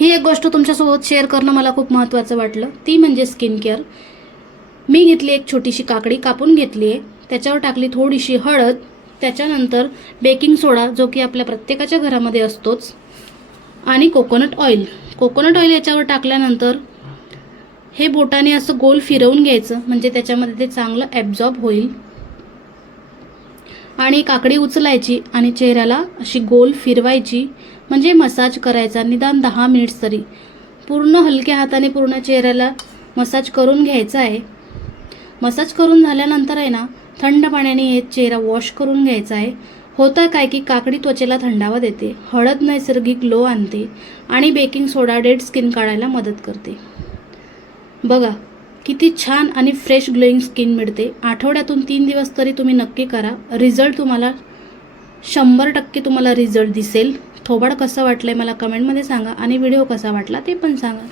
ही एक गोष्ट तुमच्यासोबत शेअर करणं मला खूप महत्त्वाचं वाटलं, ती म्हणजे स्किन केअर. मी घेतली एक छोटीशी काकडी कापून घेतली आहे, त्याच्यावर टाकली थोडीशी हळद, त्याच्यानंतर बेकिंग सोडा जो की आपल्या प्रत्येकाच्या घरामध्ये असतोच, आणि कोकोनट ऑइल. कोकोनट ऑइल याच्यावर टाकल्यानंतर हे बोटाने असं गोल फिरवून घ्यायचं, म्हणजे त्याच्यामध्ये ते चांगलं ॲब्झॉर्ब होईल. आणि काकडी उचलायची आणि चेहऱ्याला अशी गोल फिरवायची, म्हणजे मसाज करायचा निदान 10 मिनिट्स तरी. पूर्ण हलक्या हाताने पूर्ण चेहऱ्याला मसाज करून घ्यायचा आहे. मसाज करून झाल्यानंतर आहे ना, थंड पाण्याने हे चेहरा वॉश करून घ्यायचा आहे. होतं काय की काकडी त्वचेला थंडावा देते, हळद नैसर्गिक ग्लो आणते आणि बेकिंग सोडा डेड स्किन काढायला मदत करते. बघा किती छान आणि फ्रेश ग्लोईंग स्किन मिळते. आठवड्यातून 3 दिवस तरी तुम्ही नक्की करा. रिझल्ट तुम्हाला 100% तुम्हाला रिझल्ट दिसेल. थोबाड कसं वाटलंय मला कमेंटमध्ये सांगा आणि व्हिडिओ कसा वाटला ते पण सांगा.